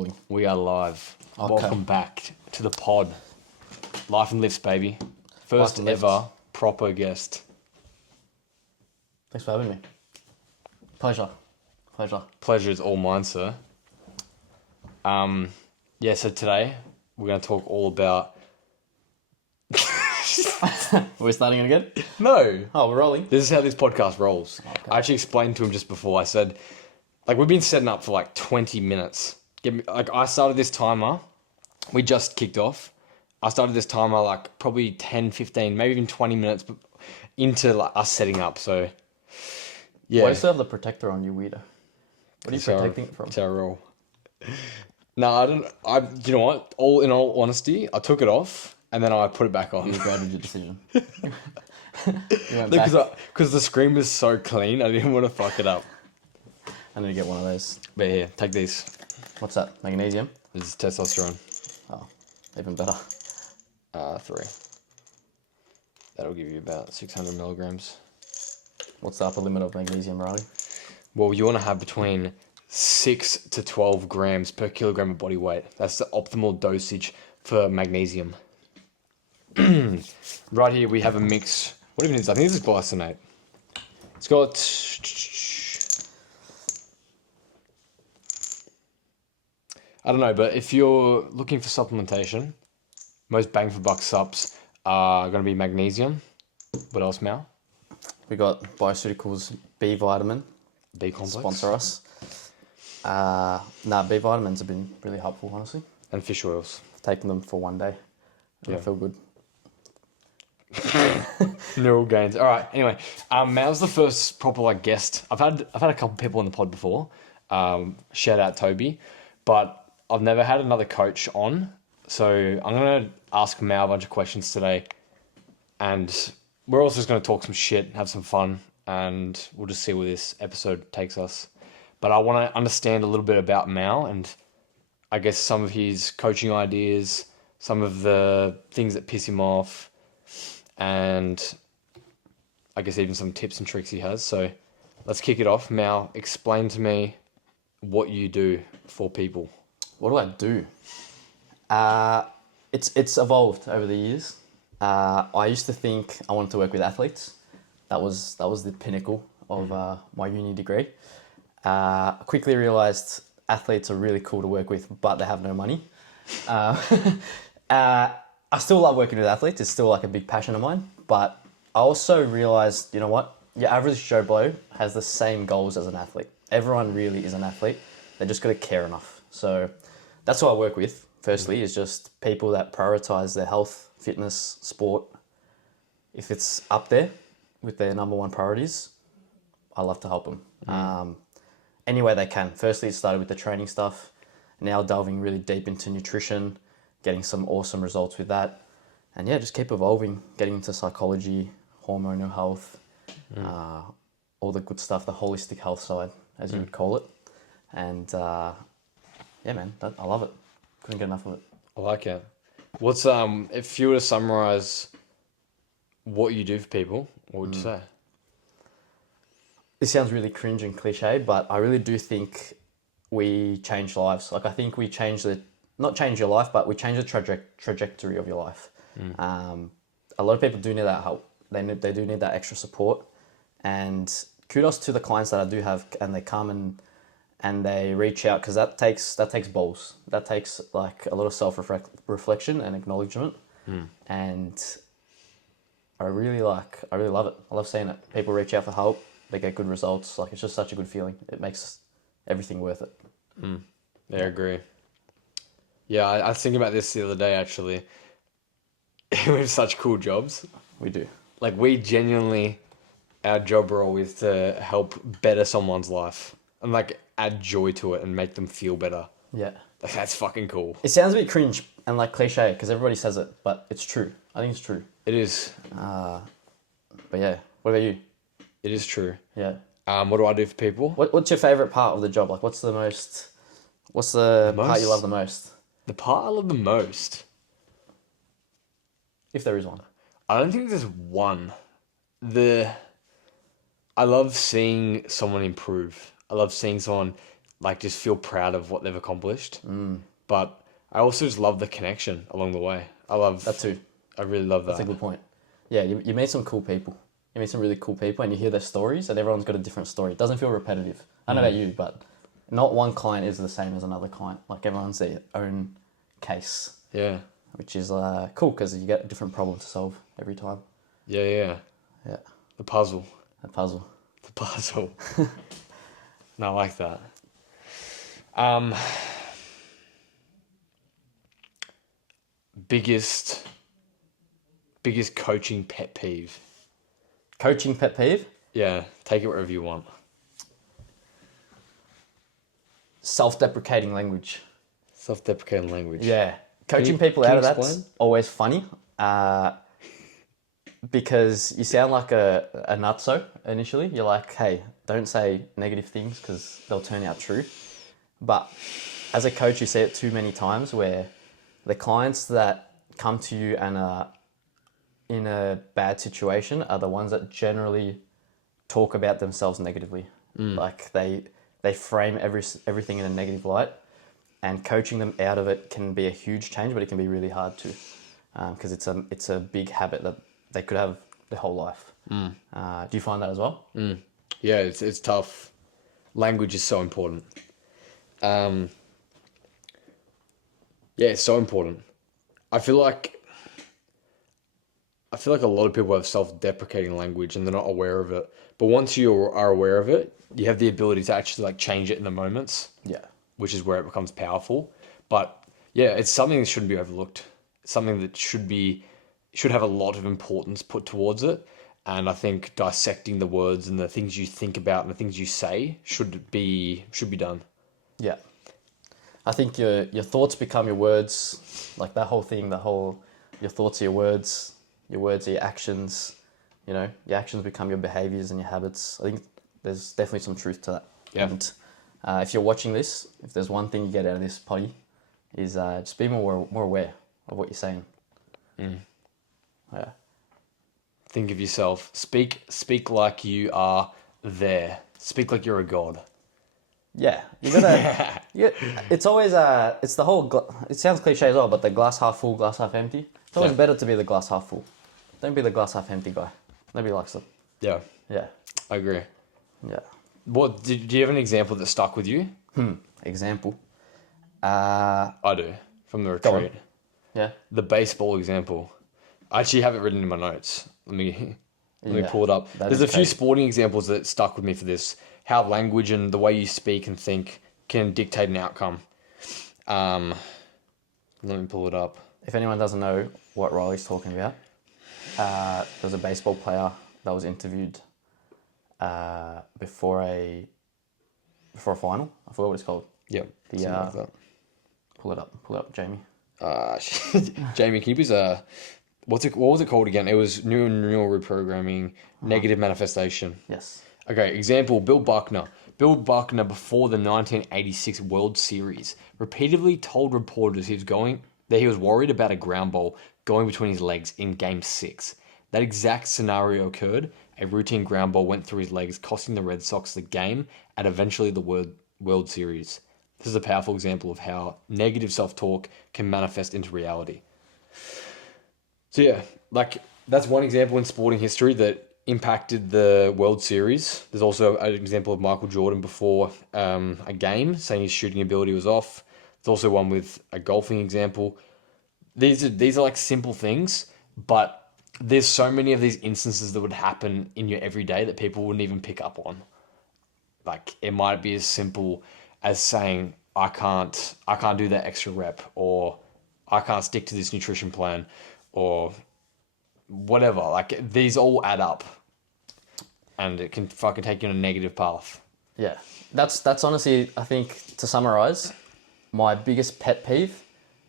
rolling. We are live. Okay. Welcome back to the pod. Life and Lifts, baby. First and Lifts. ever proper guest. Thanks for having me. Pleasure. Pleasure is all mine, sir. So today we're going to talk all about... We're starting it again? No! Oh, we're rolling. This is how this podcast rolls. Okay. I actually explained to him just before. I said, we've been setting up for 20 minutes. I started this timer. We just kicked off. I started this timer probably 10, 15, maybe even 20 minutes into us setting up. So, yeah. Why do you still have the protector on, you weirdo? What are you protecting it from? It's our role. No, I don't. You know what? In all honesty, I took it off and then I put it back on. You regretted your decision. You went back. Because the screen was so clean, I didn't want to fuck it up. I need to get one of those. But here, take these. What's that? Magnesium? This is testosterone. Oh, even better. 3. That'll give you about 600 milligrams. What's the upper limit of magnesium, Riley? Well, you want to have between 6 to 12 grams per kilogram of body weight. That's the optimal dosage for magnesium. Right here we have a mix. What even is it? I think this is glycinate. It's got... I don't know, but if you're looking for supplementation, most bang for buck sups are going to be magnesium. What else, Mal? We got Bioceuticals B vitamin. B complex. Sponsor us. B vitamins have been really helpful, honestly. And fish oils. Taking them for one day. And I feel good. Neural gains. All right. Anyway, Mal's the first proper guest. I've had a couple people on the pod before. Shout out Toby, but I've never had another coach on. So I'm gonna ask Mal a bunch of questions today, and we're also just gonna talk some shit, have some fun, and we'll just see where this episode takes us. But I want to understand a little bit about Mal and I guess some of his coaching ideas, some of the things that piss him off, and I guess even some tips and tricks he has. So let's kick it off. Mal, explain to me what you do for people. What do I do? It's evolved over the years. I used to think I wanted to work with athletes. That was the pinnacle of my uni degree. Quickly realized athletes are really cool to work with, but they have no money. I still love working with athletes. It's still a big passion of mine. But I also realized, you know what? Your average Joe Blow has the same goals as an athlete. Everyone really is an athlete. They just got to care enough. So that's what I work with. Firstly, is just people that prioritize their health, fitness, sport. If it's up there with their number one priorities, I love to help them. Any way they can. Firstly, it started with the training stuff. Now delving really deep into nutrition, getting some awesome results with that. And yeah, just keep evolving, getting into psychology, hormonal health, all the good stuff, the holistic health side, as you would call it. And yeah, man, I love it. Couldn't get enough of it. I like it. What's if you were to summarize what you do for people, what would you say? This sounds really cringe and cliche, but I really do think we change lives. I think we not change your life, but we change the trajectory of your life. A lot of people do need that help. They do need that extra support. And kudos to the clients that I do have, and they come and they reach out, because that takes balls. That takes a lot of self-reflection and acknowledgement. And I really love it. I love seeing it. People reach out for help. They get good results. It's just such a good feeling. It makes everything worth it. Yeah, I agree. Yeah, I was thinking about this the other day, actually. We have such cool jobs. We do. We genuinely, our job role is to help better someone's life and add joy to it and make them feel better. Yeah. That's fucking cool. It sounds a bit cringe and cliche because everybody says it, but it's true. I think it's true. It is. But yeah, what about you? It is true. Yeah. What do I do for people? What's your favourite part of the job? What's the part you love the most? The part I love the most? If there is one. I don't think there's one. I love seeing someone improve. I love seeing someone like just feel proud of what they've accomplished. But I also just love the connection along the way. I love That too. I really love that. That's a good point. Yeah, you meet some cool people. You meet some really cool people and you hear their stories and everyone's got a different story. It doesn't feel repetitive. I don't know about you, but not one client is the same as another client. Like everyone's their own case, Yeah. which is cool because you get a different problem to solve every time. Yeah. Yeah, The puzzle. a puzzle. The puzzle. No, I like that. Biggest coaching pet peeve. Coaching pet peeve? Yeah, take it wherever you want. Self-deprecating language. Self-deprecating language. Yeah. Coaching you- people can out you of that's explain? always funny because you sound like a nutso initially. You're like, hey, don't say negative things because they'll turn out true. But as a coach, you see it too many times where the clients that come to you and are in a bad situation are the ones that generally talk about themselves negatively. Like they frame everything in a negative light, and coaching them out of it can be a huge change, but it can be really hard too, because it's a big habit that they could have their whole life. Do you find that as well? Yeah, it's tough. Language is so important. Yeah, it's so important. I feel like a lot of people have self-deprecating language and they're not aware of it. But once you are aware of it, you have the ability to actually like change it in the moments, Yeah. which is where it becomes powerful. But yeah, it's something that shouldn't be overlooked. It's something that should have a lot of importance put towards it. And I think dissecting the words and the things you think about and the things you say should be done. Yeah. I think your thoughts become your words, like that whole thing, your thoughts are your words are your actions, your actions become your behaviors and your habits. I think there's definitely some truth to that. Yeah. And if you're watching this, if there's one thing you get out of this potty, is just be more aware of what you're saying. Yeah. Think of yourself. Speak like you are there. Speak like you're a god. Yeah, you gotta. Yeah, it's always it's the whole. It sounds cliche as well, but the glass half full, glass half empty. It's always better to be the glass half full. Don't be the glass half empty guy. Nobody likes it. Yeah, Yeah, I agree. yeah. What do you have an example that stuck with you? Example. I do from the Go on. retreat. Yeah. The baseball example. I actually have it written in my notes. Let me pull it up. that There's is a few crazy. sporting examples that stuck with me for this. How language and the way you speak and think can dictate an outcome. Let me pull it up. If anyone doesn't know what Riley's talking about, there's a baseball player that was interviewed before a final. I forgot what it's called. Yep. The something like that. pull it up, Jamie. Jamie, can you please what was it called again? It was neural reprogramming, negative manifestation. Yes. Okay, example, Bill Buckner. Bill Buckner, before the 1986 World Series, repeatedly told reporters he was worried about a ground ball going between his legs in Game 6. That exact scenario occurred. A routine ground ball went through his legs, costing the Red Sox the game and eventually the World Series. This is a powerful example of how negative self-talk can manifest into reality. So yeah, like that's one example in sporting history that impacted the World Series. There's also an example of Michael Jordan before a game saying his shooting ability was off. There's also one with a golfing example. These are like simple things, but there's so many of these instances that would happen in your everyday that people wouldn't even pick up on. Like it might be as simple as saying, I can't do that extra rep, or I can't stick to this nutrition plan, or whatever. Like these all add up and it can fucking take you on a negative path. Yeah, that's honestly, I think, to summarize, my biggest pet peeve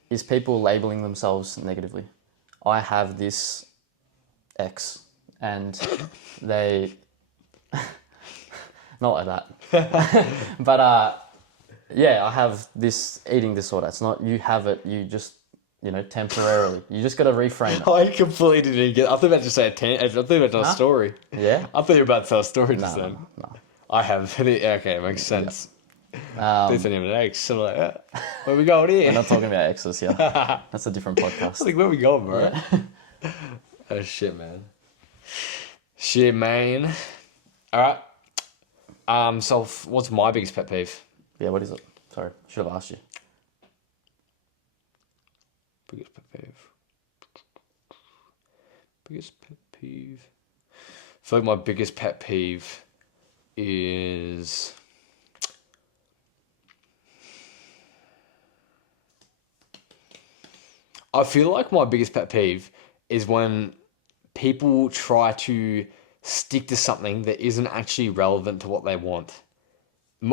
is people labeling themselves negatively. I have this X, and they not like that, but yeah, I have this eating disorder. It's not you have it. You just temporarily. You just got to reframe it. I completely didn't get. I thought you were about to say I thought you were about to tell a story. Yeah. I thought you were about to tell a story just No, then. no. I have. Okay, it makes sense. Please don't even eggs. So like, where we going here? We're not talking about exes here. That's a different podcast. Like, where we going, bro? Yeah. Oh, shit, man. Shit, man. All right. So what's my biggest pet peeve? Yeah, what is it? Sorry, should have asked you. Biggest pet peeve. Biggest pet peeve. I feel like my biggest pet peeve is... I feel like my biggest pet peeve is when people try to stick to something that isn't actually relevant to what they want.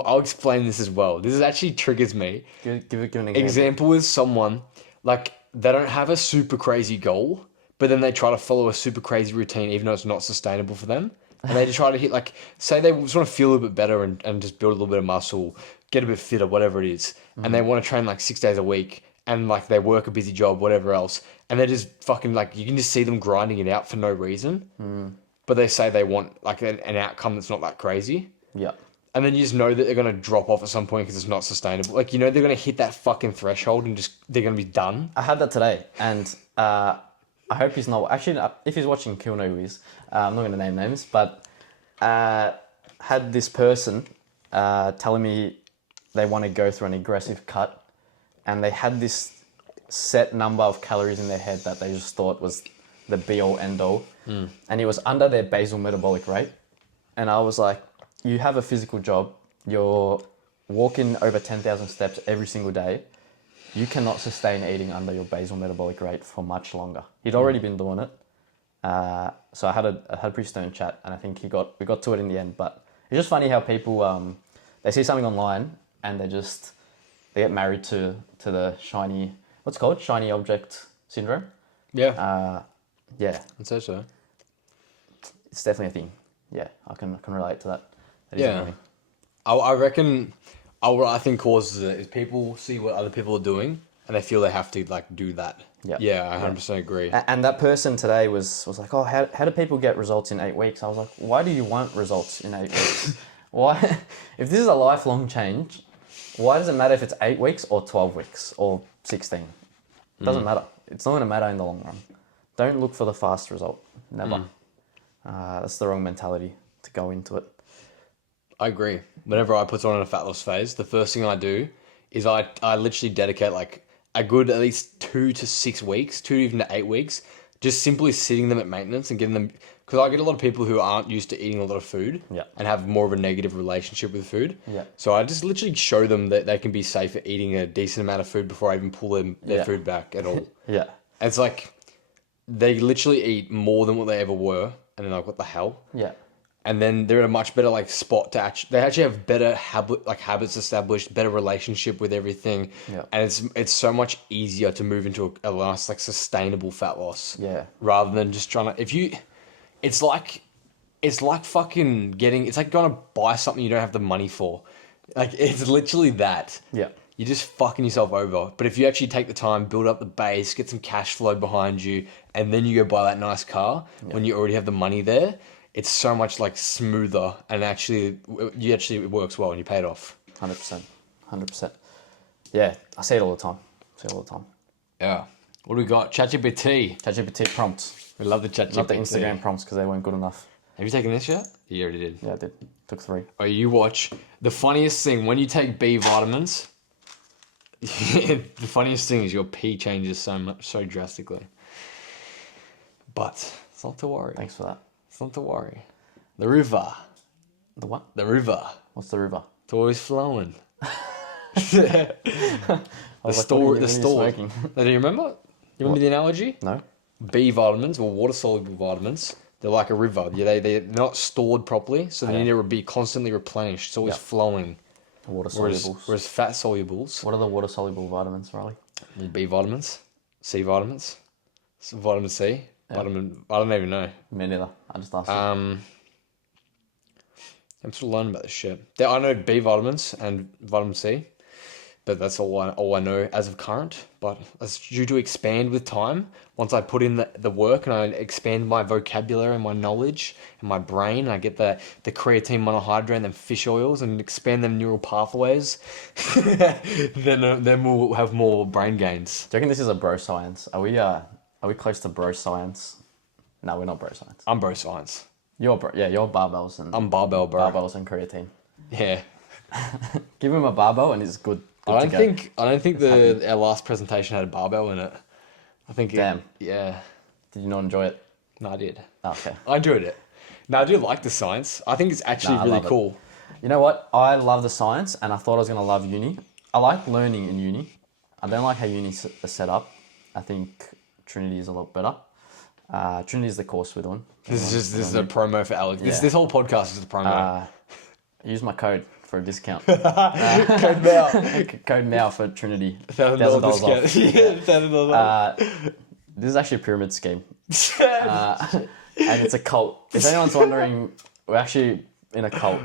I'll explain this as well. This actually triggers me. Give an example. Example is someone, like, they don't have a super crazy goal, but then they try to follow a super crazy routine even though it's not sustainable for them. And they just try to hit, like, say they just want to feel a bit better and just build a little bit of muscle, get a bit fitter, whatever it is. And they want to train like 6 days a week and like they work a busy job, whatever else. And they're just fucking like, you can just see them grinding it out for no reason. But they say they want like an outcome that's not that crazy. Yeah. And then you just know that they're going to drop off at some point because it's not sustainable. Like, you know, they're going to hit that fucking threshold and just, they're going to be done. I had that today, and I hope he's not... Actually, if he's watching, he'll know who he is. I'm not going to name names, but had this person telling me they want to go through an aggressive cut, and they had this set number of calories in their head that they just thought was the be-all, end-all. And it was under their basal metabolic rate. And I was like, you have a physical job, you're walking over 10,000 steps every single day, you cannot sustain eating under your basal metabolic rate for much longer. He'd already been doing it. So I had a pretty stern chat, and I think we got to it in the end. But it's just funny how people, they see something online and they get married to the shiny, what's it called? Shiny object syndrome. Yeah. Yeah, I'd say so. it's definitely a thing. Yeah, I can relate to that. That is Yeah. annoying. I reckon what I think causes it is people see what other people are doing and they feel they have to like do that. Yeah. Yeah, I 100% agree. And that person today was like, oh, how do people get results in 8 weeks? I was like, why do you want results in 8 weeks? Why? If this is a lifelong change, why does it matter if it's 8 weeks or 12 weeks or 16? It doesn't matter. It's not going to matter in the long run. Don't look for the fast result. Never. That's the wrong mentality to go into it. I agree. Whenever I put someone in a fat loss phase, the first thing I do is I literally dedicate like a good at least 2 to 6 weeks, 2 even to 8 weeks, just simply sitting them at maintenance and getting them, because I get a lot of people who aren't used to eating a lot of food and have more of a negative relationship with food. Yeah. So I just literally show them that they can be safe at eating a decent amount of food before I even pull their food back at all. Yeah. And it's like they literally eat more than what they ever were, and they're like, what the hell? Yeah. And then they're in a much better like spot to they actually have better habits established, better relationship with everything. Yeah. And it's so much easier to move into a nice like sustainable fat loss. Yeah. Rather than just trying to it's like fucking it's like going to buy something you don't have the money for. Like it's literally that. Yeah. You're just fucking yourself over. But if you actually take the time, build up the base, get some cash flow behind you, and then you go buy that nice car when you already have the money there, it's so much like smoother, and it works well and you pay it off. 100%. 100%. Yeah, I see it all the time. Yeah. What do we got? ChatGPT. ChatGPT prompts. We love the ChatGPT. Not the Instagram prompts because they weren't good enough. Have you taken this yet? You already did. Yeah, I did. Took 3. Oh, you watch. The funniest thing, when you take B vitamins, the funniest thing is your pee changes so drastically. But it's not to worry. Thanks for that. It's not to worry. The river. The what? The river. What's the river? It's always flowing. The store. Smoking. Do you remember? You remember the analogy? No. B vitamins, or water-soluble vitamins, they're like a river. They're not stored properly, so they need to be constantly replenished. It's always flowing. Water solubles. Whereas fat solubles, What are the water soluble vitamins, Riley? B vitamins, C vitamins, vitamin C, vitamin. I don't even know. Me neither. I just asked you. I'm still learning about this shit. I know B vitamins and vitamin C, but that's all I know as of current. But that's due to expand with time. Once I put in the work and I expand my vocabulary and my knowledge and my brain, and I get the creatine monohydrate and then fish oils and expand them neural pathways, then we'll have more brain gains. Do you reckon this is a bro science? Are we close to bro science? No, we're not bro science. I'm bro science. You're barbells and I'm barbell, bro. barbells and creatine. Yeah. Give him a barbell and he's good. I don't think our last presentation had a barbell in it. I think Damn. Yeah. Did you not enjoy it? No, I did. Oh, okay. I enjoyed it. No, I do like the science. I think it's actually I really love it. cool. You know what? I love the science, and I thought I was going to love uni. I like learning in uni. I don't like how uni is set up. I think Trinity is a lot better. Trinity is the course we're doing. This is a promo for Alex. Yeah. This whole podcast is a promo. Use my code for a discount. Code now. Code now for Trinity. $1,000 off. discount. Yeah, $1,000 off. This is actually a pyramid scheme. And it's a cult. If anyone's wondering, we're actually in a cult.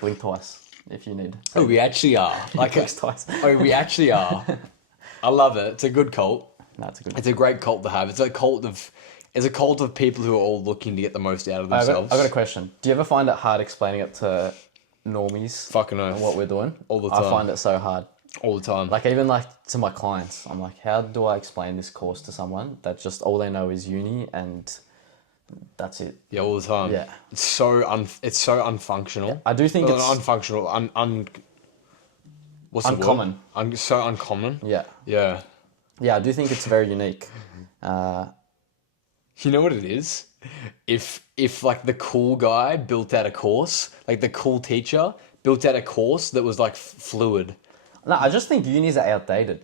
Blink twice if you need. Oh, we actually are. Like, Blink twice. oh, we actually are. I love it. It's a good cult. No, it's a good. It's a great cult to have. It's a cult of people who are all looking to get the most out of themselves. I've got a question. Do you ever find it hard explaining it to normies? Fucking oath. What we're doing? All the time. I find it so hard. All the time. Like, even like to my clients, I'm like, how do I explain this course to someone that just all they know is uni and that's it? Yeah, all the time. Yeah. It's so unfunctional. I do think it's unfunctional. What's uncommon. The word? So uncommon. Yeah. Yeah. Yeah, I do think it's very unique. You know what it is? If like the cool guy built out a course, like the cool teacher built out a course that was like fluid. No, I just think unis are outdated.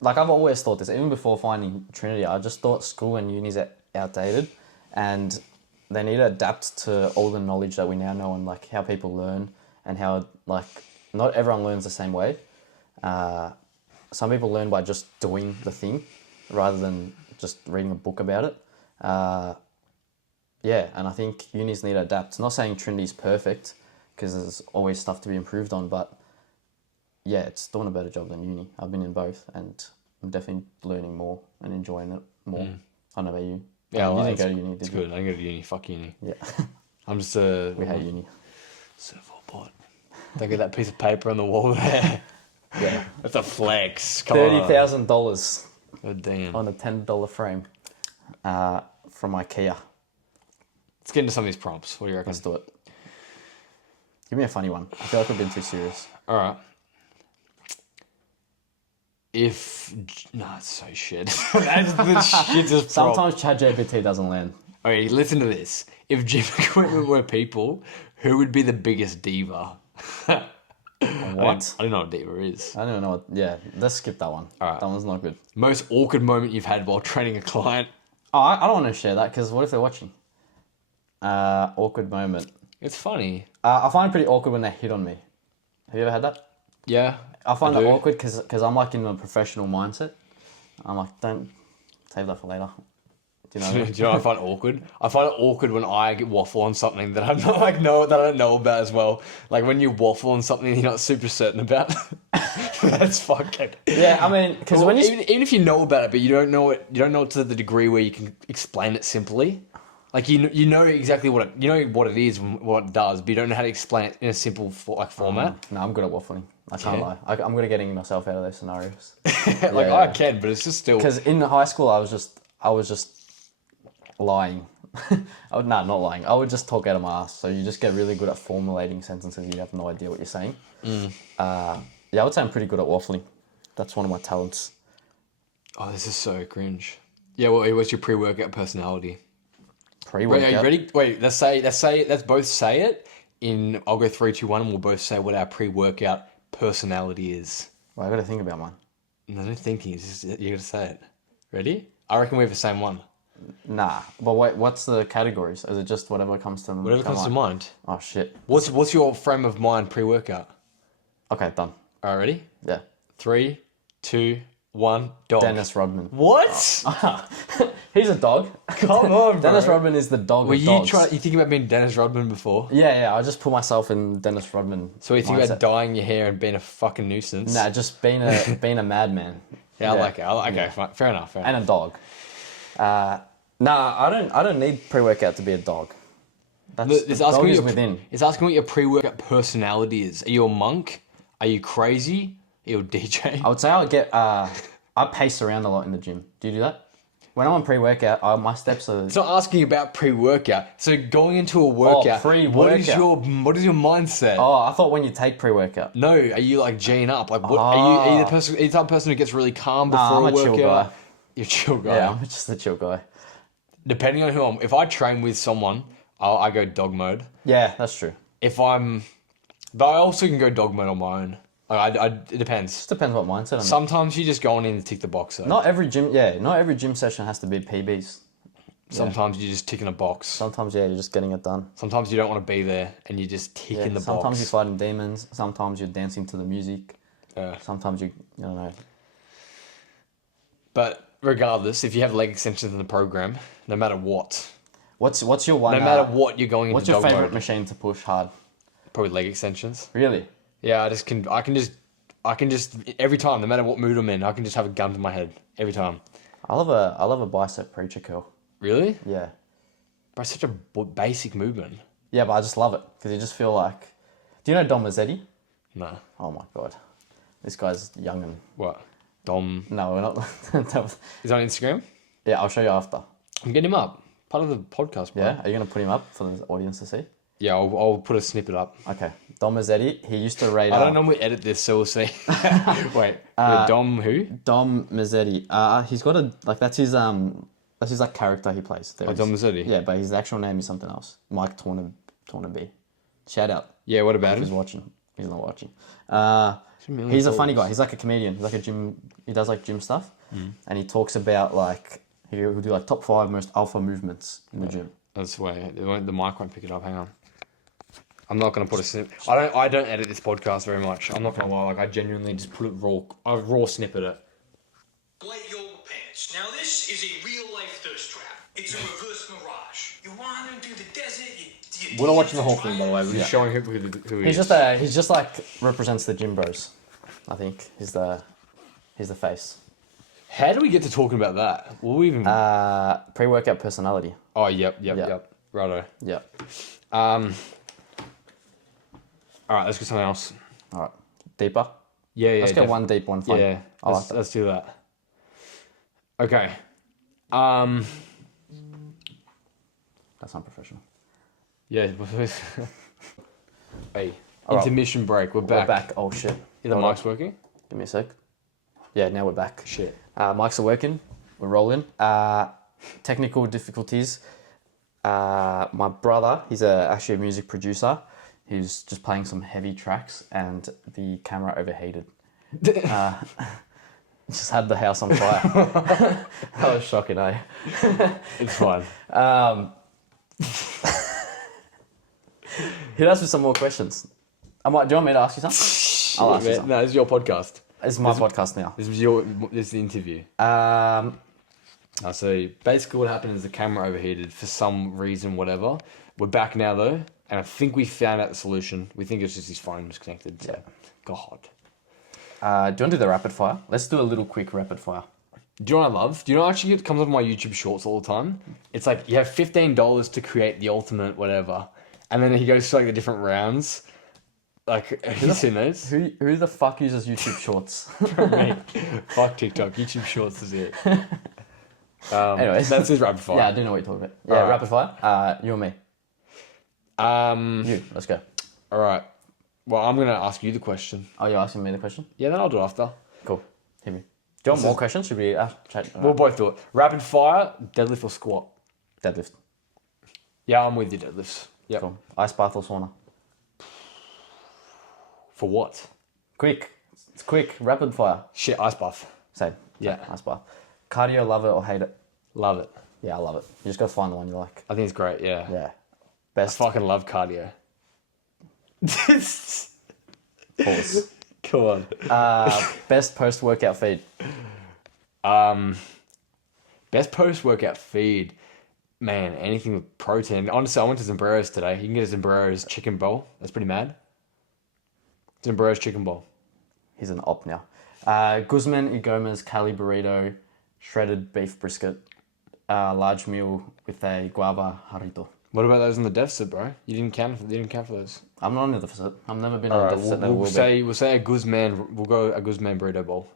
Like, I've always thought this, even before finding Trinity, I just thought school and unis are outdated and they need to adapt to all the knowledge that we now know and like how people learn and how like not everyone learns the same way. Some people learn by just doing the thing rather than just reading a book about it. Yeah, and I think unis need to adapt. Not saying Trinity's perfect because there's always stuff to be improved on, but yeah, it's doing a better job than uni. I've been in both and I'm definitely learning more and enjoying it more. I don't know about you. Yeah, you well, didn't go to uni, did it's you? good. I didn't go to uni. Fuck uni. Yeah. I'm just a... We hate uni. Surfboard. Don't get that piece of paper on the wall there. Yeah. That's a flex. Come on. $30,000 God damn. on a $10 frame from IKEA. Let's get into some of these prompts. What do you reckon? Let's do it. Give me a funny one. I feel like we've been too serious. All right. No, it's so shit. That's the shittest prompt. Sometimes ChatGPT doesn't land. Okay, listen to this. If gym equipment were people, who would be the biggest diva? What? I don't know what diva is. I don't know. Yeah, let's skip that one. All right. That one's not good. Most awkward moment you've had while training a client? Oh, I don't want to share that because what if they're watching? Awkward moment. It's funny. I find it pretty awkward when they hit on me. Have you ever had that? Yeah. I find I it do. awkward because I'm like in a professional mindset. I'm like, don't save that for later. Do you know what I Do mean? you know what I find awkward? I find it awkward when I get waffle on something that I'm not that I don't know about as well. Like when you waffle on something you're not super certain about. That's fucking. Yeah, I mean, because when you even if you know about it, but you don't know it to the degree where you can explain it simply. Like you know exactly what it is and what it does, but you don't know how to explain it in a simple format. no, I'm good at waffling. I can't lie. I'm good at getting myself out of those scenarios. I can, but it's just still. Because in high school, I was just lying. Not lying. I would just talk out of my ass. So you just get really good at formulating sentences. You have no idea what you're saying. Yeah, I would say I'm pretty good at waffling. That's one of my talents. Oh, this is so cringe. Yeah, well, what's your pre-workout personality? Pre-workout. Wait, are you ready? Wait, let's both say it. I'll go 3, 2, 1, and we'll both say what our pre-workout personality is. Well, I got to think about mine. No thinking. It's just, you got to say it. Ready? I reckon we have the same one. Nah, but wait, what's the categories? Is it just whatever comes to mind? Whatever comes to mind. Oh shit. What's your frame of mind pre-workout? Okay, done. All right, ready? Yeah. 3, 2, 1, dog. Dennis Rodman. What? He's a dog. Come on, bro. Dennis Rodman is the dog Were of you dogs. you think about being Dennis Rodman before? Yeah. I just put myself in Dennis Rodman. So you think mindset. about dyeing your hair and being a fucking nuisance? Nah, just being a madman. Yeah, I like it. Okay, fine. Fair enough. And a dog. I don't need pre-workout to be a dog. It's Dog asking is what within. It's asking what your pre-workout personality is. Are you a monk? Are you crazy? Are you a DJ? I would say I pace around a lot in the gym. Do you do that? When I'm on pre-workout, my steps are... It's not asking about pre-workout. So going into a workout, pre-workout. what is your mindset? Oh, I thought when you take pre-workout. No, are you like G'ing up? Like what? Are you the person? Are you the type of person who gets really calm before I'm a a workout? chill guy. You're a chill guy. Yeah, I'm just a chill guy. Depending on who if I train with someone, I go dog mode. Yeah, that's true. But I also can go dog mode on my own. It depends. Just depends what mindset I'm in. Sometimes you just go on in and tick the box. Though. Not every gym session has to be PBs. Sometimes you're just ticking a box. Sometimes, you're just getting it done. Sometimes you don't want to be there and you're just ticking the box. Sometimes you're fighting demons. Sometimes you're dancing to the music. Sometimes you don't know. But regardless, if you have leg extensions in the program, no matter what. What's your one? No matter what you're going into what's your dog favorite mode. machine to push hard? Probably leg extensions. Really? Yeah, I can just every time, no matter what mood I'm in, I can just have a gun to my head every time. I love a bicep preacher curl. Really? Yeah. Bro, it's such a basic movement. Yeah, but I just love it because you just feel like. Do you know Dom Mazzetti? No. Oh my god, this guy's young and. What? Dom. No, we're not. Is it on Instagram? Yeah, I'll show you after. I'm getting him up. Part of the podcast, bro. Yeah, are you gonna put him up for the audience to see? Yeah, I'll put a snippet up. Okay, Dom Mazzetti. He used to rate. I don't normally edit this, so we'll see. Wait, Dom who? Dom Mazzetti. He's got that's his like character he plays. Oh, Dom Mazzetti? Yeah, but his actual name is something else. Mike Tornaby. Shout out. Yeah, what about If he's him? watching. He's not watching. million He's a funny followers. guy. He's like a comedian. He's like a gym. He does like gym stuff, and he talks about like he'll do like top 5 most alpha movements in the gym. That's why the mic won't pick it up. Hang on. I'm not gonna put a snip. I don't edit this podcast very much. I'm not gonna lie. Like I genuinely just put it raw. I raw snippet it. Light yoga pants. Now this is a real life thirst trap. It's a reverse mirage. You're wandering through the desert. We're not watching the whole thing, by the way. We're just showing who he He's is. he's just like represents the gym bros. I think he's the face. How do we get to talking about that? Will we even? Pre-workout personality. Oh, yep. Righto. Yep. All right, let's get something else. All right. Deeper. Yeah. Let's get one deep, one fun. Yeah. I like that. Let's do that. Okay. That's unprofessional. Yeah. Hey. All right. Intermission break. We're back. We're back. Oh shit. Is the Hold on. mic's working? Give me a sec. Yeah, now we're back. Shit. Mics are working. We're rolling. Technical difficulties. My brother, he's actually a music producer. He was just playing some heavy tracks and the camera overheated. Just had the house on fire. That was shocking, eh? It's fine. Hit us with some more questions. Do you want me to ask you something? I'll ask you something. No, this is your podcast. It's my podcast now. This is the interview. So basically what happened is the camera overheated for some reason, whatever. We're back now though, and I think we found out the solution. We think it's just his phone was connected. So. Yeah. God. Do you want to do the rapid fire? Let's do a little quick rapid fire. Do you know what I love? Do you know actually it comes up on my YouTube shorts all the time? It's like you have $15 to create the ultimate whatever. And then he goes through like the different rounds. Like, have you seen those? Who the fuck uses YouTube Shorts? Me. Fuck TikTok. YouTube shorts is it. Anyways. That's his rapid fire. Yeah, I do know what you're talking about. Yeah, Alright. rapid fire. You or me? You. Let's go. All right. Well, I'm going to ask you the question. Oh, you're asking me the question? Yeah, then I'll do it after. Cool. Hit me. Do you want more questions? Should we chat? We'll both do it. Rapid fire, deadlift or squat? Deadlift. Yeah, I'm with you, deadlifts. Yep. Cool. Ice bath or sauna? For what? Quick. It's quick. Rapid fire. Shit, ice bath. Same. Yeah. Ice bath. Cardio, love it or hate it? Love it. Yeah, I love it. You just got to find the one you like. I think it's great, yeah. Yeah. I Best. fucking love cardio. Pause. Come on. Best post-workout feed? Best post-workout feed. Man, anything with protein. Honestly, I went to Zambrero's today. You can get a Zambrero's chicken bowl. That's pretty mad. Zambrero's chicken bowl. He's an op now. Guzman y Gomez Cali burrito, shredded beef brisket, large meal with a guava jarrito. What about those in the deficit, bro? You didn't count for those. I'm not in the deficit. I've never been on a deficit. We'll say a Guzman. We'll go a Guzman burrito bowl.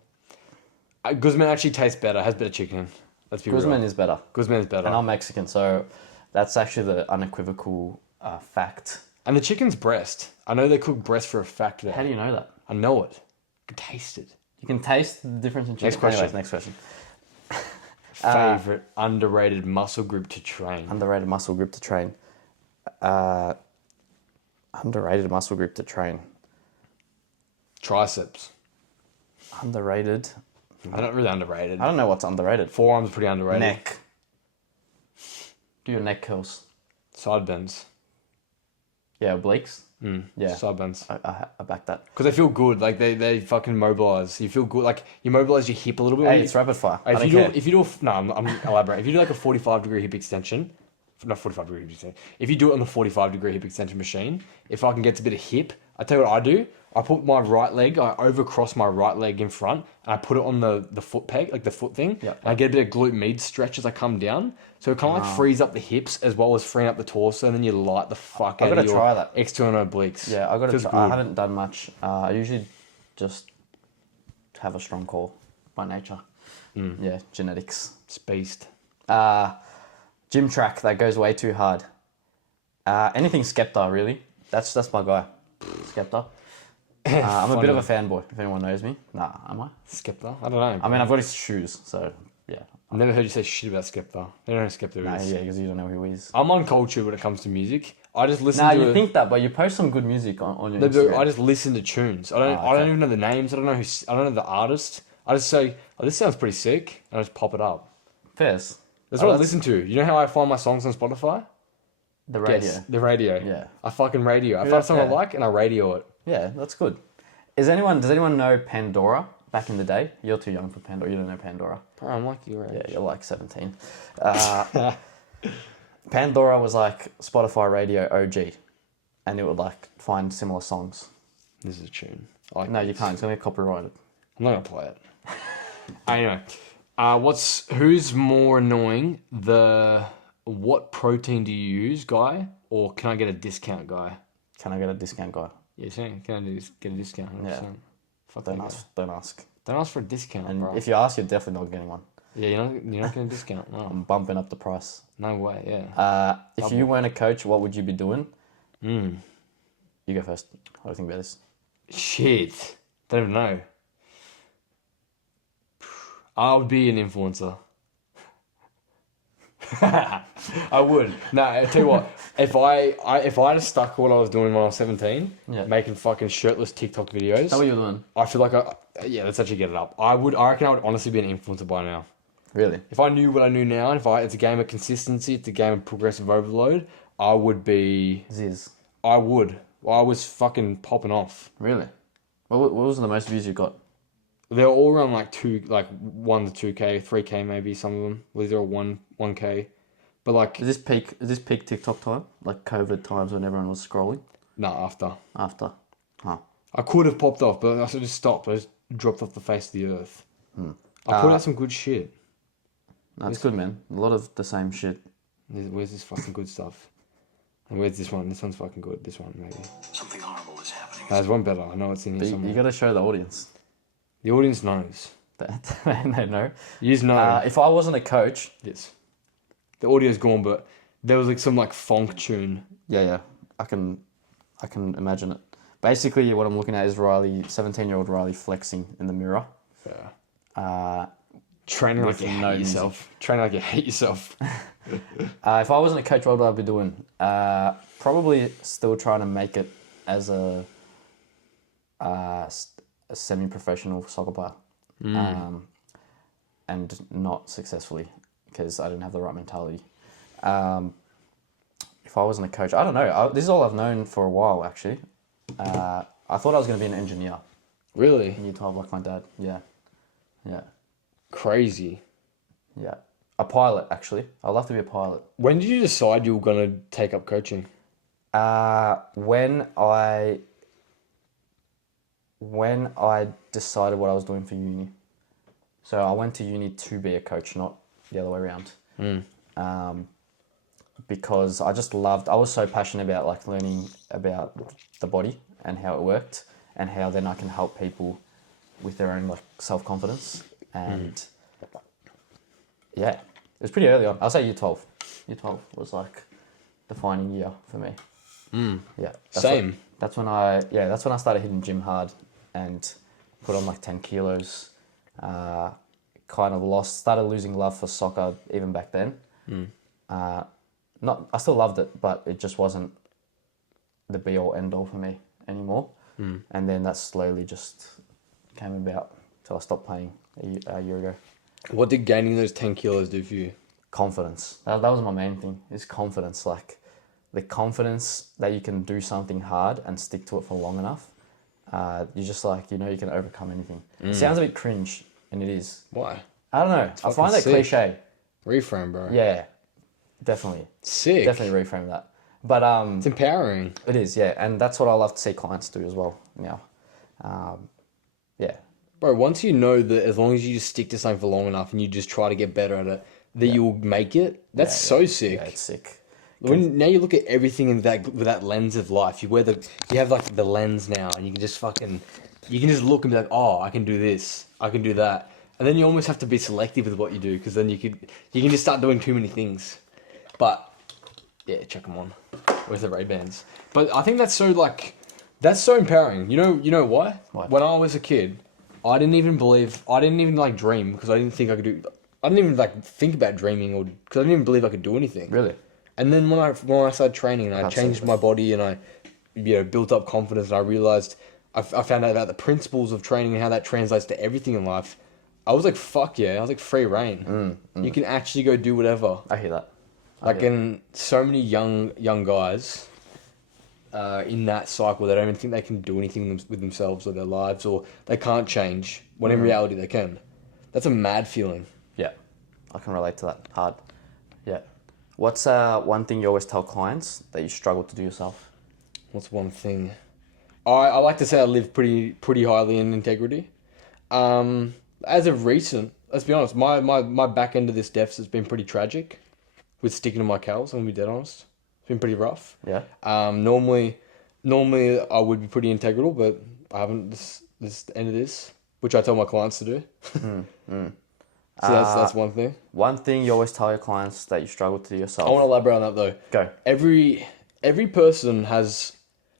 Guzman actually tastes better. Has better chicken. Let's be Guzman real. is better. Guzman is better. And I'm Mexican, so that's actually the unequivocal fact. And the chicken's breast. I know they cook breast for a fact there. How do you know that? I know it. I can taste it. You can taste the difference in chicken. Next question. Anyways, next question. Favorite underrated muscle group to train. Underrated muscle group to train. Underrated muscle group to train. Triceps. Underrated. They're not really underrated. I don't know what's underrated. Forearms are pretty underrated. Neck. Do your neck curls. Side bends. Yeah, obliques. Yeah. Side bends. I back that. Because they feel good. Like they fucking mobilize. You feel good. Like you mobilize your hip a little bit. Hey, it's rapid fire. Hey, I don't care. if you do, no, I'm elaborating. If you do like a 45-degree hip extension, not 45-degree hip extension. If you do it on the 45-degree hip extension machine, if I can get a bit of hip, I tell you what I do. I put my right leg, I overcross my right leg in front, and I put it on the foot peg, like the foot thing. Yep. And I get a bit of glute med stretch as I come down. So it kind of like frees up the hips as well as freeing up the torso, and then you light the fuck out of your try that. external obliques. Yeah, I got to Feels try. good. I haven't done much. I usually just have a strong core by nature. Yeah, genetics. It's beast. Gym track that goes way too hard. Anything Skepta, really. That's my guy. Skepta. I'm a bit of a fanboy, if anyone knows me. Nah, am I? Skepta? I don't know. I mean, I've got his shoes, so yeah. I've never heard you say shit about Skepta. I don't know who Skepta Nah, is. yeah, because you don't know who he is. I'm uncultured when it comes to music. I just listen Nah, to you think that, but you post some good music on your No, Instagram. I just listen to tunes. I don't okay. even know the names. I don't know the artist. I just say, oh, this sounds pretty sick, and I just pop it up. Fairs. That's what I listen to. You know how I find my songs on Spotify? The radio. Yes, the radio. Yeah. I fucking radio. I find something I yeah. like and I radio it. Yeah, that's good. Does anyone know Pandora back in the day? You're too young for Pandora. You don't know Pandora. Bro, I'm like you, right? Yeah, you're like 17. Pandora was like Spotify radio OG, and it would like find similar songs. This is a tune. I like No, this. you can't. It's gonna get copyrighted. I'm not gonna play it. Anyway, who's more annoying? The what protein do you use guy, or can I get a discount guy? Can I get a discount, guy? Yeah, saying can I get a discount? 100%. Yeah. Fuck Don't that ask. Don't ask. guy. Don't ask for a discount, And bro. if you ask, you're definitely not getting one. Yeah, you're not getting a discount. No, I'm bumping up the price. no way. Yeah. If you weren't a coach, what would you be doing? Hmm. You go first. What do you think about this? Shit. Don't even know. I would be an influencer. I would. No, I tell you what. If I had stuck what I was doing when I was 17, Yeah. making fucking shirtless TikTok videos, Is that what you're doing? I feel like let's actually get it up. I reckon I would honestly be an influencer by now. Really? If I knew what I knew now, and it's a game of consistency, it's a game of progressive overload, I would be. Ziz. I would. I was fucking popping off. Really? What was the most views you got? They're all around like 1 to 2K, 3K maybe, some of them. With either 1K. But like, Is this peak TikTok time? Like COVID times when everyone was scrolling? after. After? Huh. I could have popped off, but I just stopped. I just dropped off the face of the earth. I put out some good shit. That's good, man. A lot of the same shit. Where's this fucking good stuff? And where's this one? This one's fucking good. This one, maybe. Something horrible is happening. There's one better. I know it's in here But somewhere. you got to show the audience. The audience knows. That they know. You just know. If I wasn't a coach, Yes. The audio's gone, but there was like some like funk tune. yeah, I can imagine it. Basically, what I'm looking at is Riley, 17-year-old Riley, flexing in the mirror. Fair. Training like with you no hate yourself. Training like you hate yourself. If I wasn't a coach, what would I be doing? Probably still trying to make it as a semi-professional soccer player, and not successfully because I didn't have the right mentality. If I wasn't a coach, I don't know. This is all I've known for a while, actually. I thought I was going to be an engineer Really? in year 12, like my dad. Yeah. Crazy. Yeah. A pilot, actually. I'd love to be a pilot. When did you decide you were going to take up coaching? When I decided what I was doing for uni. So I went to uni to be a coach, not the other way around. Because I was so passionate about like learning about the body and how it worked and how then I can help people with their own like self-confidence. And yeah, it was pretty early on. I'll say year 12. Year 12 was like defining year for me. Yeah. Same. That's when I started hitting gym hard and put on like 10 kilos. Started losing love for soccer even back then. I still loved it, but it just wasn't the be all end all for me anymore. And then that slowly just came about till I stopped playing a year ago. What did gaining those 10 kilos do for you? Confidence. That was my main thing, is confidence. Like the confidence that you can do something hard and stick to it for long enough. You're just like, you can overcome anything. It sounds a bit cringe, and it is. Why? I don't know. I find that sick. cliche. Reframe, bro. Yeah, definitely. Sick. Definitely reframe that. But It's empowering. it is, yeah, and that's what I love to see clients do as well now. Yeah, Bro, once you know that as long as you just stick to something for long enough and you just try to get better at it, that you'll make it, that's so sick. yeah, it's sick. Now you look at everything with that lens of life. You have like the lens now, and you can just look and be like, oh, I can do this, I can do that, and then you almost have to be selective with what you do, because then you can just start doing too many things. But yeah, check them on with the Ray-Bans. But I think that's so empowering. You know why? Why? When I was a kid, I didn't even like dream, because I didn't think I could do. I didn't even like think about dreaming, or because I didn't even believe I could do anything. Really? And then when I started training and I changed my body and I, built up confidence, and I realized I found out about the principles of training and how that translates to everything in life. I was like, fuck yeah! I was like, free reign. You can actually go do whatever. I hear that. And so many young guys in that cycle, they don't even think they can do anything with themselves or their lives, or they can't change, when in reality they can. That's a mad feeling. Yeah, I can relate to that hard. Yeah. What's one thing you always tell clients that you struggle to do yourself? What's one thing? I like to say I live pretty highly in integrity. As of recent, let's be honest, my back end of this deficit has been pretty tragic, with sticking to my cows, I'm gonna be dead honest. It's been pretty rough. Yeah. Normally I would be pretty integral, but I haven't this end of this, which I tell my clients to do. So that's one thing. One thing you always tell your clients that you struggle to do yourself. I want to elaborate on that though. Go. Every person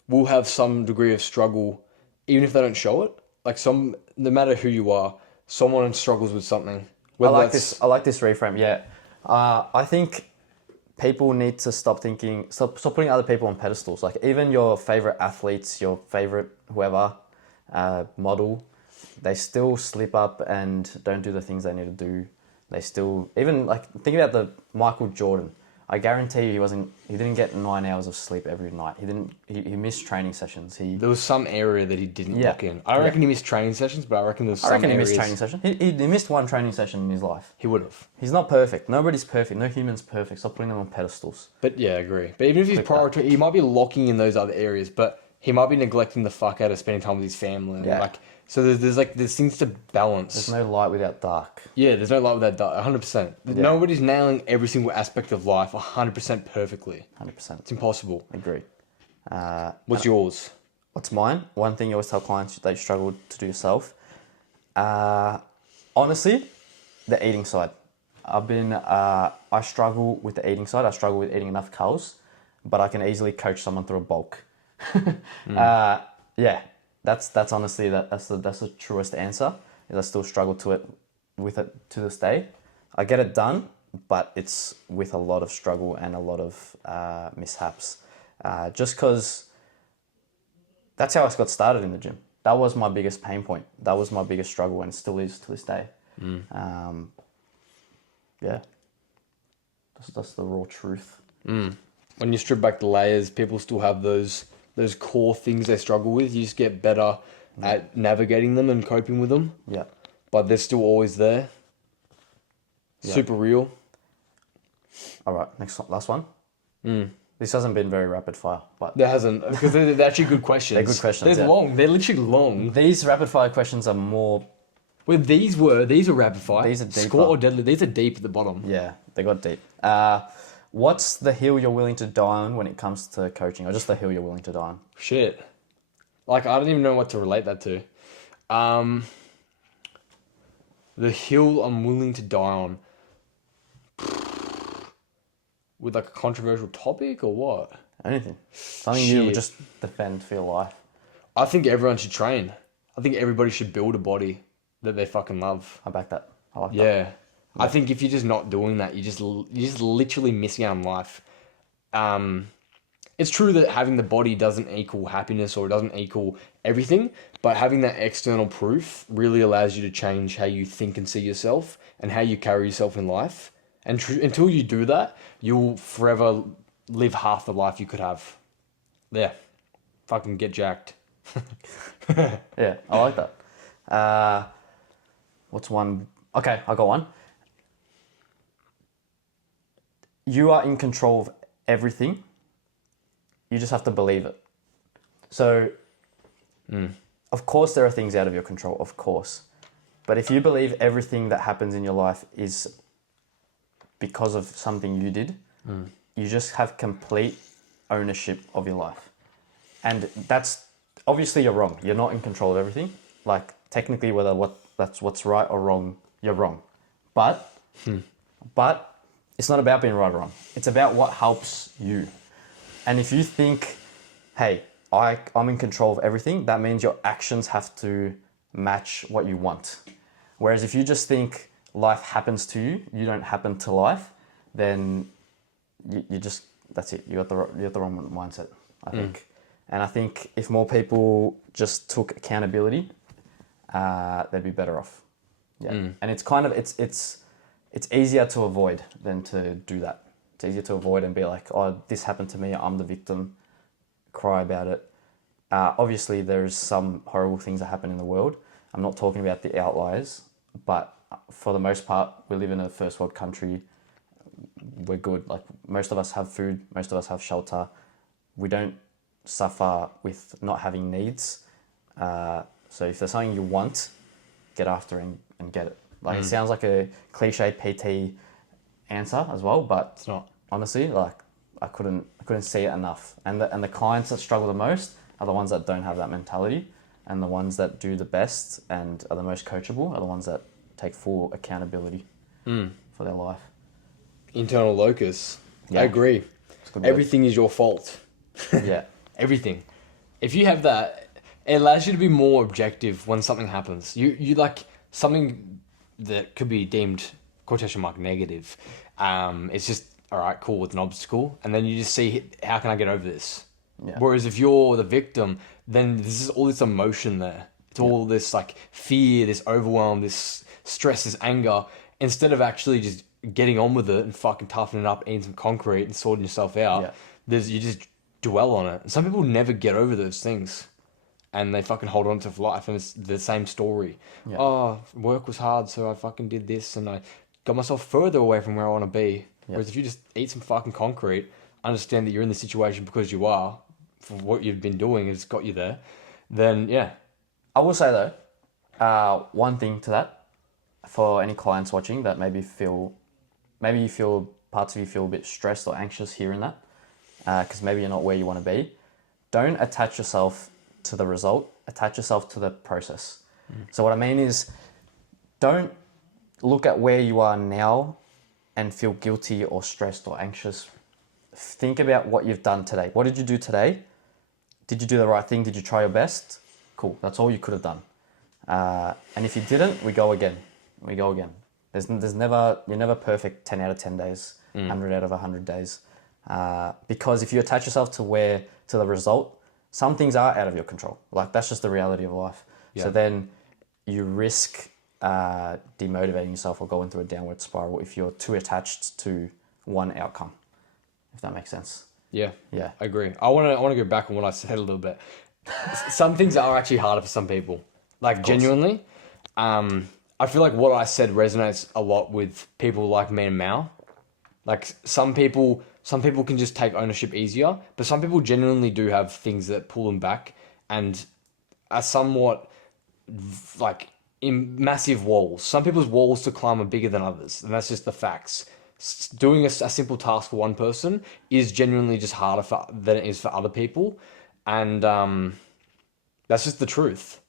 will have some degree of struggle, even if they don't show it. Like no matter who you are, someone struggles with something. I like this reframe. Yeah. I think people need to stop putting other people on pedestals. Like even your favorite athletes, your favorite whoever, model, they still slip up and don't do the things they need to do. They still, even like, think about the Michael Jordan. I guarantee you he didn't get 9 hours of sleep every night. He missed training sessions. There was some area that he didn't lock in. I don't reckon he missed training sessions, but I reckon there was some areas. He missed training session. He missed one training session in his life. He would have. He's not perfect. Nobody's perfect. No human's perfect. Stop putting them on pedestals. But yeah, I agree. But even if he's he might be locking in those other areas, but he might be neglecting the fuck out of spending time with his family. Yeah. So there's things to balance. There's no light without dark. Yeah, there's no light without dark. 100%. Yeah. Nobody's nailing every single aspect of life 100% perfectly. 100%. It's impossible. Agree. What's yours? What's mine? One thing you always tell clients that you struggle to do yourself. Honestly, the eating side. I struggle with the eating side. I struggle with eating enough calories, but I can easily coach someone through a bulk. Yeah. That's honestly that's the truest answer. Is I still struggle with it to this day. I get it done, but it's with a lot of struggle and a lot of mishaps. Just because that's how I got started in the gym. That was my biggest pain point. That was my biggest struggle, and it still is to this day. Yeah, that's the raw truth. When you strip back the layers, people still have those core things they struggle with. You just get better at navigating them and coping with them. Yeah. But they're still always there. Yeah. Super real. All right, last one. This hasn't been very rapid fire, but There hasn't, because they're actually good questions. They're good questions, They're yeah. long. They're literally long. these rapid fire questions are more. Well, these were rapid fire. These are deeper. Squat or deadlift. These are deep at the bottom. Yeah, they got deep. What's the hill you're willing to die on when it comes to coaching, or just the hill you're willing to die on? Shit. Like, I don't even know what to relate that to. The hill I'm willing to die on. With like a controversial topic or what? Anything. Something you would Shit. just defend for your life. I think everyone should train. I think everybody should build a body that they fucking love. I back that. I like that. Yeah. I think if you're just not doing that, you're just literally missing out on life. It's true that having the body doesn't equal happiness or it doesn't equal everything, but having that external proof really allows you to change how you think and see yourself and how you carry yourself in life. And until you do that, you'll forever live half the life you could have. Yeah. Fucking get jacked. Yeah, I like that. What's one? Okay, I got one. You are in control of everything. You just have to believe it. So, of course, there are things out of your control, of course. But if you believe everything that happens in your life is because of something you did, you just have complete ownership of your life. And that's, obviously you're wrong. You're not in control of everything. Like, technically, that's what's right or wrong, you're wrong. But it's not about being right or wrong. It's about what helps you. And if you think, hey, I'm in control of everything, that means your actions have to match what you want. Whereas if you just think life happens to you, you don't happen to life, then you just, that's it. You got the wrong mindset, I think. And I think if more people just took accountability, they'd be better off. Yeah. And it's kind of, it's easier to avoid than to do that. It's easier to avoid and be like, oh, this happened to me, I'm the victim, cry about it. Obviously, there's some horrible things that happen in the world. I'm not talking about the outliers, but for the most part, we live in a first world country. We're good. Like, most of us have food, most of us have shelter. We don't suffer with not having needs. So if there's something you want, get after and get it. Like, it sounds like a cliche PT answer as well, but It's not. honestly, like, I couldn't see it enough. And the clients that struggle the most are the ones that don't have that mentality, and the ones that do the best and are the most coachable are the ones that take full accountability for their life. Internal locus. Yeah. I agree. It's a good word. Everything is your fault. Yeah. Everything. If you have that, it allows you to be more objective when something happens. You like something that could be deemed quotation mark negative. It's just, all right, cool, it's an obstacle, and then you just see, how can I get over this? Yeah. Whereas if you're the victim, then this is all this emotion there. It's all this like fear, this overwhelm, this stress, this anger. Instead of actually just getting on with it and fucking toughening it up, eating some concrete and sorting yourself out, you just dwell on it. And some people never get over those things, and they fucking hold on to it for life, and it's the same story. Yeah. Oh, work was hard, so I fucking did this, and I got myself further away from where I want to be. Whereas if you just eat some fucking concrete, understand that you're in this situation because you are, for what you've been doing has got you there, then yeah. I will say though, one thing to that, for any clients watching that maybe you feel parts of you feel a bit stressed or anxious hearing that, because maybe you're not where you want to be. Don't attach yourself to the result. Attach yourself to the process. So what I mean is, don't look at where you are now and feel guilty or stressed or anxious. Think about what you've done today. What did you do today? Did you do the right thing? Did you try your best? Cool. That's all you could have done. And if you didn't, we go again. There's never, you're never perfect 10 out of 10 days, 100 out of 100 days. Because if you attach yourself to the result, some things are out of your control. Like, that's just the reality of life. Yeah. So then you risk demotivating yourself or going through a downward spiral if you're too attached to one outcome, if that makes sense. Yeah. Yeah. I agree. I want to go back on what I said a little bit. Some things are actually harder for some people. Like, genuinely, I feel like what I said resonates a lot with people like me and Mao. Like some people can just take ownership easier, but some people genuinely do have things that pull them back and are somewhat like in massive walls. Some people's walls to climb are bigger than others, and that's just the facts. Doing a simple task for one person is genuinely just harder than it is for other people, and that's just the truth.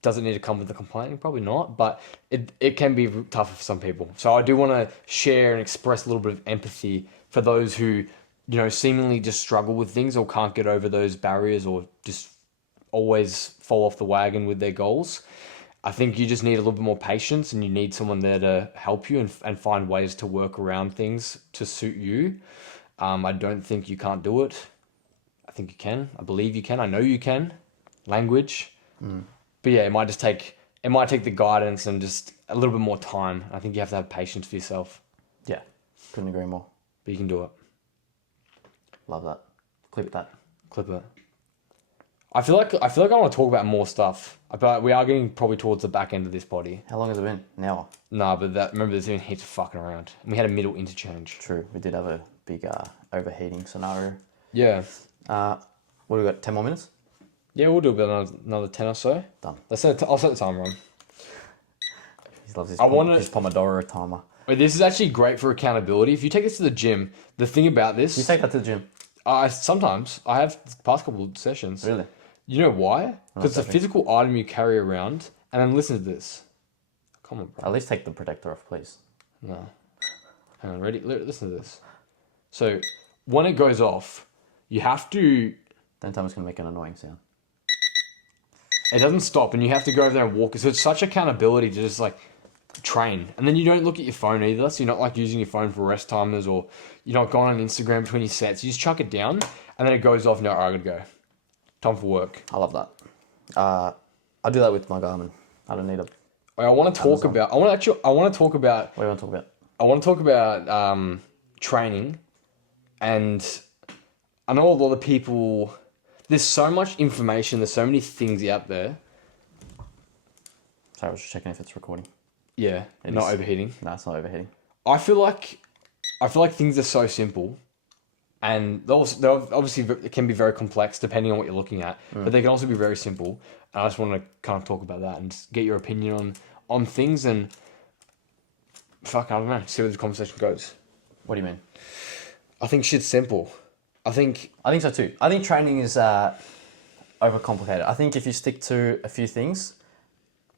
Does it need to come with the complaining? Probably not, but it can be tougher for some people. So I do want to share and express a little bit of empathy for those who, seemingly just struggle with things or can't get over those barriers or just always fall off the wagon with their goals. I think you just need a little bit more patience and you need someone there to help you and find ways to work around things to suit you. I don't think you can't do it. I think you can. I believe you can. I know you can. Language. But yeah, it might take the guidance and just a little bit more time. I think you have to have patience for yourself. Yeah, couldn't agree more. But you can do it. Love that. Clip that. Clip it. I feel like I want to talk about more stuff. But we are getting probably towards the back end of this body. How long has it been? An hour. Nah, but remember there's been heaps of fucking around. And we had a middle interchange. True. We did have a big overheating scenario. Yeah. What do we got? 10 more minutes? Yeah, we'll do about another 10 or so. Done. I'll set the timer on. He loves his, his Pomodoro timer. Wait, this is actually great for accountability. If you take this to the gym, the thing about this... You take that to the gym? Sometimes. I have the past couple of sessions. Really? You know why? Because it's a physical item you carry around. And then listen to this. Come on, bro. At least take the protector off, please. No. Hang on, ready? Listen to this. So, when it goes off, you have to... Don't tell me it's going to make an annoying sound. It doesn't stop, and you have to go over there and walk. So it's such accountability to just train, and then you don't look at your phone either. So you're not using your phone for rest timers, or you're not going on Instagram between your sets. You just chuck it down, and then it goes off. No, I gotta go. Time for work. I love that. I do that with my Garmin. I don't need a. I want to talk about. I want to talk about. What do you want to talk about? I want to talk about training, and I know a lot of people. There's so much information. There's so many things out there. Sorry, I was just checking if it's recording. Yeah, not overheating. No, it's not overheating. I feel like things are so simple, and they're obviously it can be very complex depending on what you're looking at. But they can also be very simple. And I just want to kind of talk about that and just get your opinion on things and I don't know, see where the conversation goes. What do you mean? I think shit's simple. I think so too. I think training is overcomplicated. I think if you stick to a few things,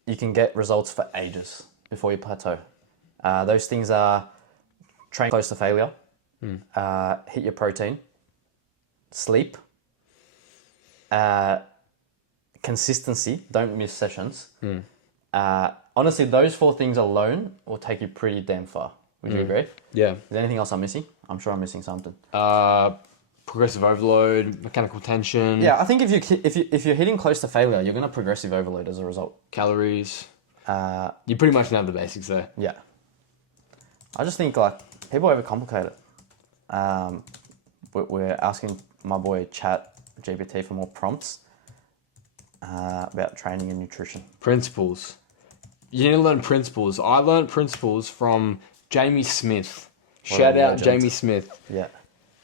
you can get results for ages before you plateau. Those things are train close to failure, hit your protein, sleep, consistency, don't miss sessions. Honestly, those 4 things alone will take you pretty damn far. Would you agree? Yeah. Is there anything else I'm missing? I'm sure I'm missing something. Progressive overload, mechanical tension. Yeah, I think if you're hitting close to failure, you're gonna progressive overload as a result. Calories. You pretty much know the basics there. Yeah. I just think people overcomplicate it. We're asking my boy Chat GPT for more prompts about training and nutrition. Principles. You need to learn principles. I learned principles from Jamie Smith. Shout out Jamie Smith. Yeah.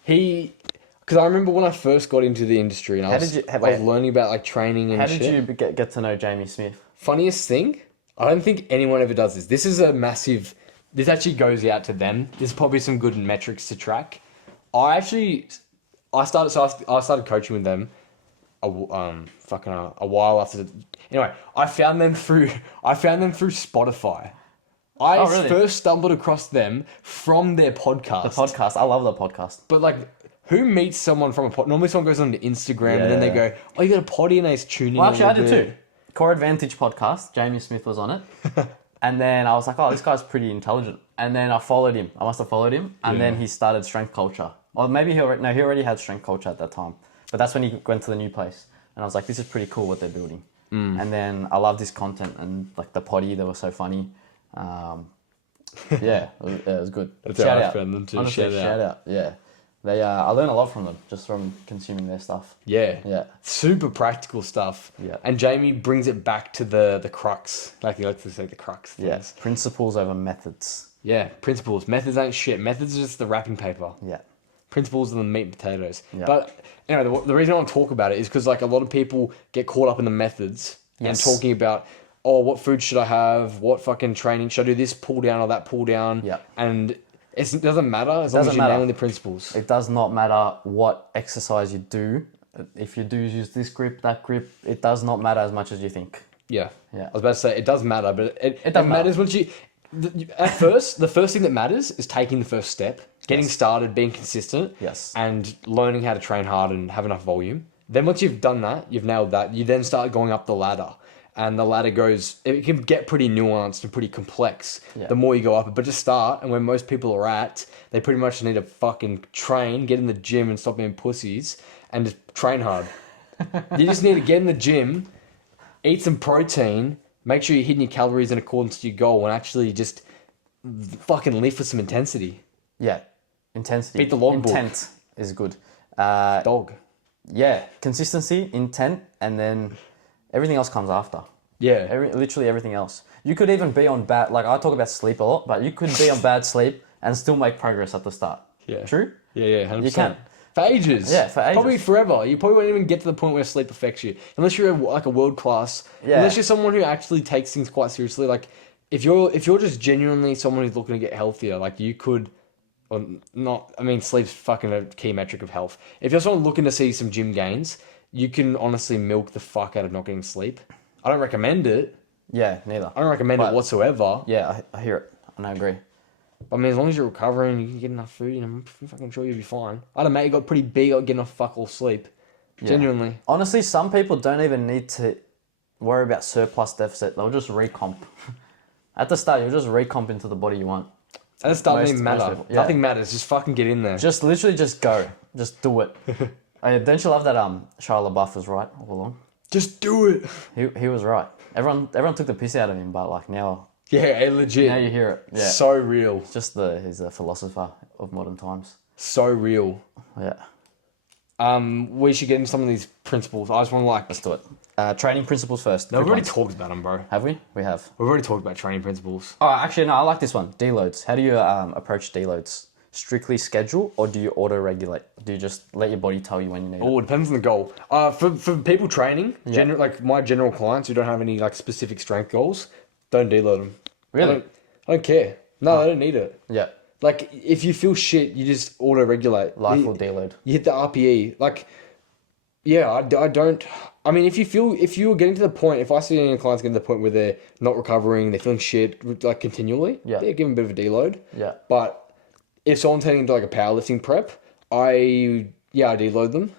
Because I remember when I first got into the industry and I was learning about training and shit. How did you get to know Jamie Smith? Funniest thing, I don't think anyone ever does this. This is a massive... This actually goes out to them. There's probably some good metrics to track. I started coaching with them a while after. Anyway, I found them through Spotify. I first stumbled across them from their podcast. The podcast, I love the podcast. But who meets someone from a pod? Normally, someone goes on to Instagram and then they go, "Oh, you got a potty," and they tune in. Well, actually, I did too. Core Advantage podcast. Jamie Smith was on it, and then I was like, "Oh, this guy's pretty intelligent." And then I followed him. I must have followed him, and then he started Strength Culture. Or maybe he already had Strength Culture at that time, but that's when he went to the new place, and I was like, "This is pretty cool what they're building." And then I loved his content and the potty. They were so funny. Yeah, it was good. Shout out. Honestly, shout out. Yeah. I learn a lot from them just from consuming their stuff. Yeah. Super practical stuff. Yeah. And Jamie brings it back to the crux. Like he likes to say the crux. Yes. Yeah. Principles over methods. Yeah, principles. Methods ain't shit. Methods are just the wrapping paper. Yeah. Principles are the meat and potatoes. Yeah. But anyway, the reason I want to talk about it is because like a lot of people get caught up in the methods and Yes. talking about, oh, what food should I have? What fucking training should I do? This pull down or that pull down? Yeah. And it doesn't matter as long as doesn't you're matter. nailing the principles. It does not matter what exercise you do. If you do use this grip, that grip, it does not matter as much as you think. Yeah. Yeah. I was about to say it does matter, but it doesn't matters once you. At first, the first thing that matters is taking the first step, getting Yes. started, being consistent, Yes. and learning how to train hard and have enough volume. Then once you've done that, you've nailed that. You then start going up the ladder, and the ladder goes. It can get pretty nuanced and pretty complex. Yeah. The more you go up, but just start, and where most people are at, they pretty much need to fucking train, get in the gym, and stop being pussies, and just train hard. You just need to get in the gym, eat some protein, make sure you're hitting your calories in accordance to your goal, and actually just fucking lift with some intensity. Yeah. Intensity. Beat the logbook. Intent is good. Dog. Yeah. Consistency, intent, and then everything else comes after. Yeah. Literally everything else. You could even be on bad, like I talk about sleep a lot, but you could be on bad sleep and still make progress at the start. Yeah. True? Yeah, 100%. You can. For ages. Yeah, for ages. Probably forever. You probably won't even get to the point where sleep affects you. Unless you're like a world class. Yeah. Unless you're someone who actually takes things quite seriously. Like, if you're just genuinely someone who's looking to get healthier, like you could, or not, I mean, sleep's fucking a key metric of health. If you're someone looking to see some gym gains, you can honestly milk the fuck out of not getting sleep. I don't recommend it. Yeah, neither. I don't recommend But- it whatsoever. Yeah, I hear it and I agree. I mean, as long as you're recovering, you can get enough food, I'm fucking sure you'll be fine. I had a mate who got pretty big, got getting enough fuck all sleep. Yeah. Genuinely. Honestly, some people don't even need to worry about surplus deficit. They'll just recomp. At the start, you'll just recomp into the body you want. At the start, Most- doesn't even most matter. people, yeah. Nothing matters. Just fucking get in there. Just literally just go. Just do it. Don't you love that Shia LaBeouf was right all along? Just do it. He was right. Everyone took the piss out of him, but like now Yeah, legit. you hear it. Yeah. So real. Just he's a philosopher of modern times. So real. Yeah. We should get into some of these principles. I just want to Let's do it. Training principles first. No, we've Quick already ones. talked about them, bro. Have we? We have. We've already talked about training principles. Oh, actually, no, I like this one. Deloads. How do you approach deloads? Strictly schedule or do you auto-regulate? Do you just let your body tell you when you need it? Oh, it depends on the goal. For people training, Yeah. like my general clients who don't have any like specific strength goals, don't deload them. Really? I don't care. No, they don't need it. Yeah. Like if you feel shit, you just auto-regulate. Life You- will deload. You hit the RPE. Like, yeah, I don't. I mean, if you're getting to the point, if I see any clients getting to the point where they're not recovering, they're feeling shit like continually, Yeah. give them a bit of a deload. Yeah. But if someone's heading into like a powerlifting prep, I deload them.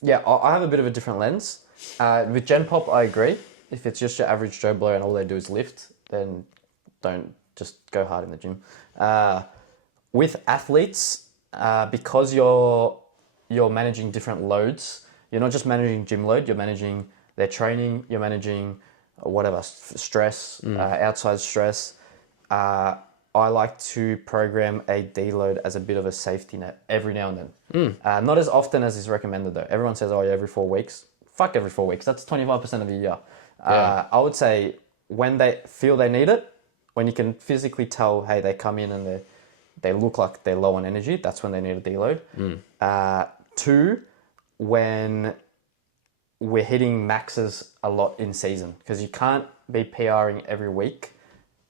Yeah, I have a bit of a different lens. With Gen Pop, I agree. If it's just your average Joe Blow and all they do is lift, then don't just go hard in the gym. With athletes, because you're managing different loads, you're not just managing gym load, you're managing their training, you're managing whatever, stress, outside stress. I like to program a deload as a bit of a safety net every now and then. Not as often as is recommended though. Everyone says, oh, yeah, every 4 weeks. Fuck every 4 weeks. That's 25% of the year. I would say when they feel they need it, when you can physically tell, hey, they come in and they look like they're low on energy, that's when they need a deload. 2, when we're hitting maxes a lot in season, because you can't be PRing every week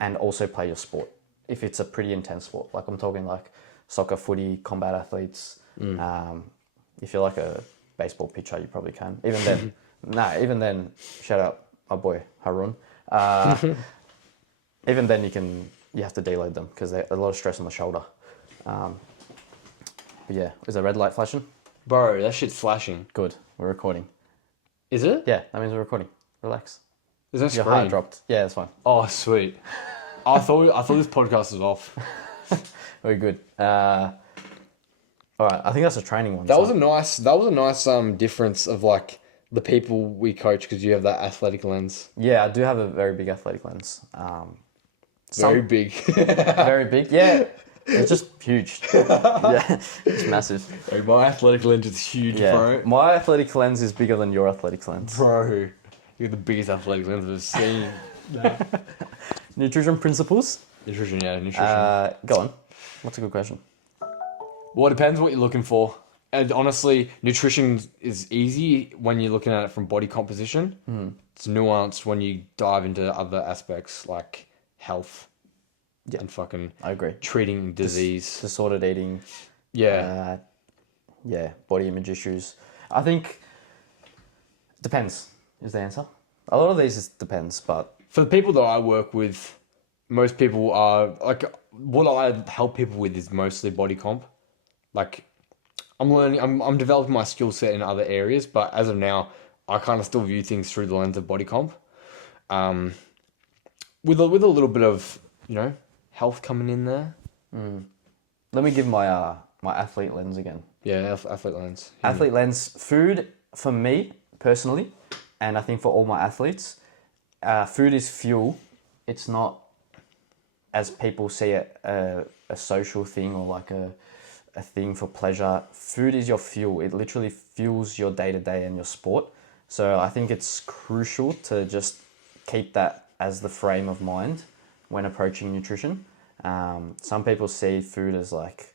and also play your sport if it's a pretty intense sport. Like I'm talking like soccer, footy, combat athletes. If you're like a baseball pitcher, you probably can. Even then, even then, shout out my boy Harun. Even then you have to deload them because there's a lot of stress on the shoulder. But yeah, is the red light flashing? Bro, that shit's flashing. Good, we're recording. Is it? Yeah, that means we're recording. Relax. There's no Your screen. heart dropped. Yeah, that's fine. Oh, sweet. I thought this podcast was off. Very good. All right, I think that's a training one. That was a nice difference of like the people we coach because you have that athletic lens. Yeah, I do have a very big athletic lens. Very big. Very big. Yeah, it's just huge. Yeah, it's massive. Hey, my athletic lens is huge, Yeah, bro. my athletic lens is bigger than your athletic lens. Bro, you're the biggest athletic lens I've ever seen. Nutrition principles. Nutrition, yeah, nutrition. Go on. What's a good question? Well, it depends what you're looking for. And honestly, nutrition is easy when you're looking at it from body composition. It's nuanced when you dive into other aspects like health and fucking I agree. treating disease. Disordered eating. Yeah. Body image issues. I think depends is the answer. A lot of these is depends, but For the people that I work with, most people are like, what I help people with is mostly body comp. Like, I'm developing my skill set in other areas, but as of now, I kind of still view things through the lens of body comp. With a little bit of, health coming in there. let me give my my athlete lens again. Yeah, athlete lens. Athlete lens, food for me personally, and I think for all my athletes, food is fuel. It's not, as people see it, a social thing or like a thing for pleasure. Food is your fuel. It literally fuels your day-to-day and your sport. So I think it's crucial to just keep that as the frame of mind when approaching nutrition. Some people see food as like,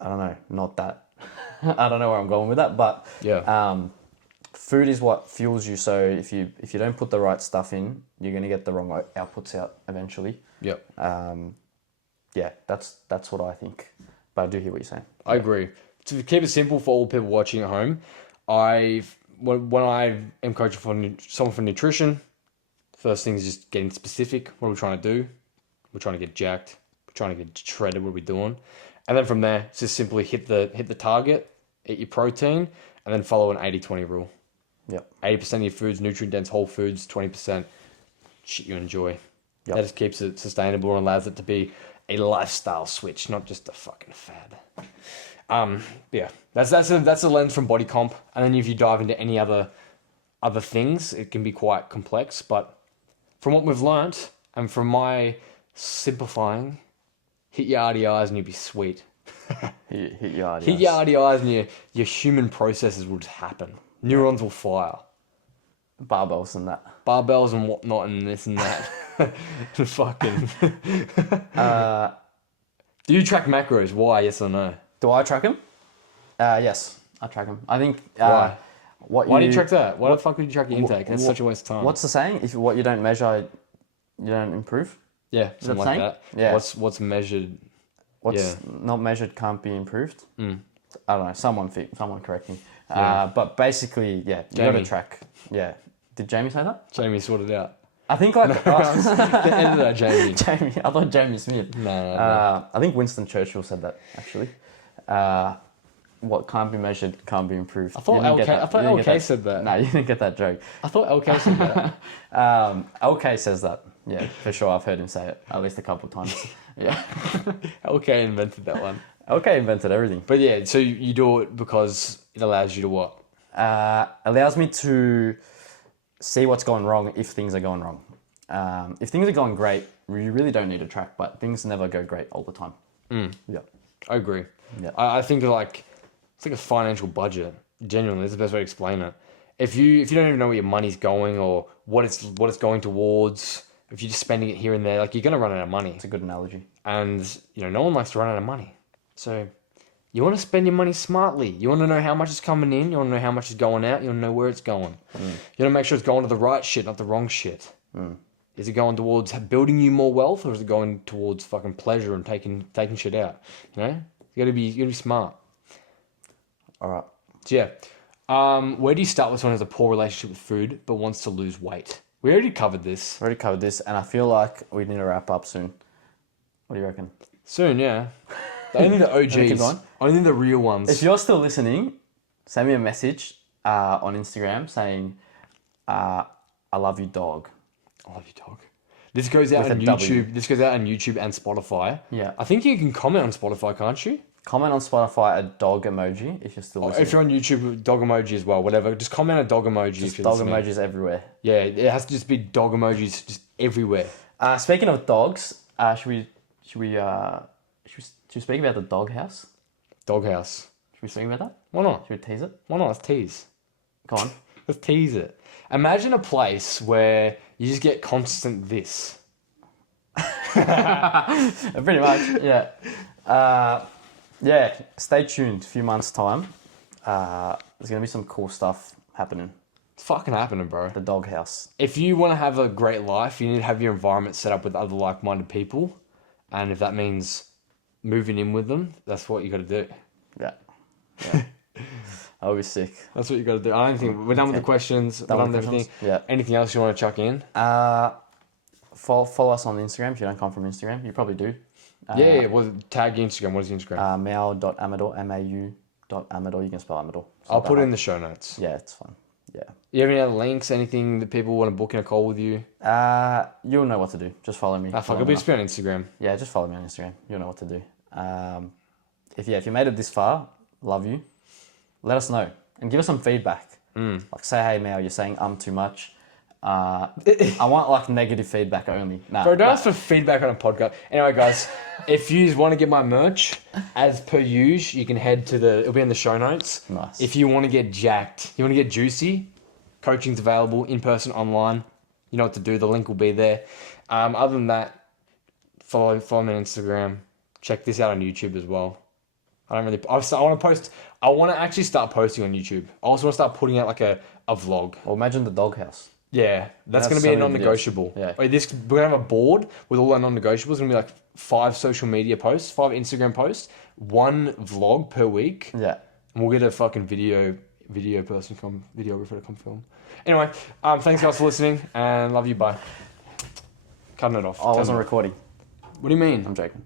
I don't know, not that. I don't know where I'm going with that, but food is what fuels you. So if you don't put the right stuff in, you're gonna get the wrong outputs out eventually. Yep. That's what I think. But I do hear what you're saying. I agree. To keep it simple for all people watching at home, when I am coaching for someone for nutrition, first thing is just getting specific. What are we trying to do? We're trying to get jacked. We're trying to get shredded. What are we doing? And then from there, it's just simply hit the target, eat your protein, and then follow an 80-20 rule. Yep. 80% of your food's nutrient-dense whole foods, 20% shit you enjoy. Yep. That just keeps it sustainable and allows it to be a lifestyle switch, not just a fucking fad. That's a lens from body comp. And then if you dive into any other things, it can be quite complex. But from what we've learnt, and from my simplifying, hit your RDIs and you'll be sweet. Hit your RDIs. Hit your RDIs and your human processes will just happen. Neurons will fire. Barbells and that. Barbells and whatnot and this and that. Fucking. Do you track macros? Why? Yes or no? Do I track them? Yes, I track them. I think. Why? Why do you track that? Why the fuck would you track your intake? That's such a waste of time. What's the saying? If what you don't measure, you don't improve. Yeah, something like that. Yeah. What's measured? What's not measured can't be improved. I don't know. Someone correct me. Yeah. But basically, you got to track. Yeah. Did Jamie say that? Jamie sorted out. I think like The editor, Jamie. Jamie. I thought Jamie Smith. No. I think Winston Churchill said that actually. What can't be measured can't be improved. I thought LK said that. No, you didn't get that joke. I thought LK said that. LK says that. Yeah, for sure. I've heard him say it at least a couple of times. Yeah. LK invented that one. LK invented everything. But yeah, so you do it because it allows you to what? Allows me to see what's going wrong if things are going wrong. If things are going great, you really don't need to track, but things never go great all the time. Yeah. I agree. Yeah. I think it's like a financial budget. Genuinely, that's the best way to explain it. If you don't even know where your money's going or what it's going towards, if you're just spending it here and there, like you're gonna run out of money. It's a good analogy. And no one likes to run out of money. So you want to spend your money smartly. You want to know how much is coming in. You want to know how much is going out. You want to know where it's going. You want to make sure it's going to the right shit, not the wrong shit. Is it going towards building you more wealth, or is it going towards fucking pleasure and taking shit out? You gotta be smart. All right. So yeah, where do you start with someone who has a poor relationship with food but wants to lose weight? We already covered this. And I feel like we need to wrap up soon. What do you reckon? Soon, yeah. Only the keep OGs. going? Only the real ones. If you're still listening, send me a message on Instagram saying, "I love you, dog." I love you, dog. This goes out on YouTube. This goes out on YouTube and Spotify. Yeah. I think you can comment on Spotify, can't you? Comment on Spotify a dog emoji if you're still listening. If you're on YouTube, dog emoji as well. Whatever. Just comment a dog emoji. Just if you're dog listening. emojis everywhere. Yeah, it has to just be dog emojis just everywhere. Speaking of dogs, should we speak about the doghouse? Doghouse. Should we speak about that? Why not? Should we tease it? Why not? Let's tease. Go on. Let's tease it. Imagine a place where you just get constant this. Pretty much, yeah. Yeah, stay tuned. A few months' time. There's going to be some cool stuff happening. It's fucking happening, bro. The doghouse. If you want to have a great life, you need to have your environment set up with other like-minded people. And if that means moving in with them, that's what you got to do. Yeah. I'll be sick. That's what you got to do. I don't think we're done with the questions. We're done with everything. Yeah. Anything else you want to chuck in? Follow us on Instagram if you don't come from Instagram. You probably do. Yeah. Well, tag Instagram. What is Instagram? Mao.amador, mau.amador. You can spell Amador. I'll put it in the show notes. Yeah, it's fun. Yeah. You have any other links? Anything that people want to book in a call with you? You'll know what to do. Just follow me. Fuck, it'll be just on Instagram. Yeah, just follow me on Instagram. You'll know what to do. If you made it this far, love you. Let us know and give us some feedback. Like say, hey, Mao, you're saying too much. I want like negative feedback only. Nah, Bro, don't ask for feedback on a podcast. Anyway, guys, if you want to get my merch, as per usual, you can head to it'll be in the show notes. Nice. If you want to get jacked, you want to get juicy, coaching's available, in person, online. You know what to do. The link will be there. Other than that, follow me on Instagram. Check this out on YouTube as well. I want to actually start posting on YouTube. I also want to start putting out like a vlog. Well, imagine the doghouse. Yeah, that's going to so be a many non-negotiable. videos. Yeah. We're going to have a board with all our non-negotiables. It's going to be like 5 social media posts, 5 Instagram posts, 1 vlog per week. Yeah. And we'll get a fucking videographer to come film. Anyway, thanks guys for listening and love you. Bye. Cutting it off. I wasn't recording. What do you mean? I'm joking.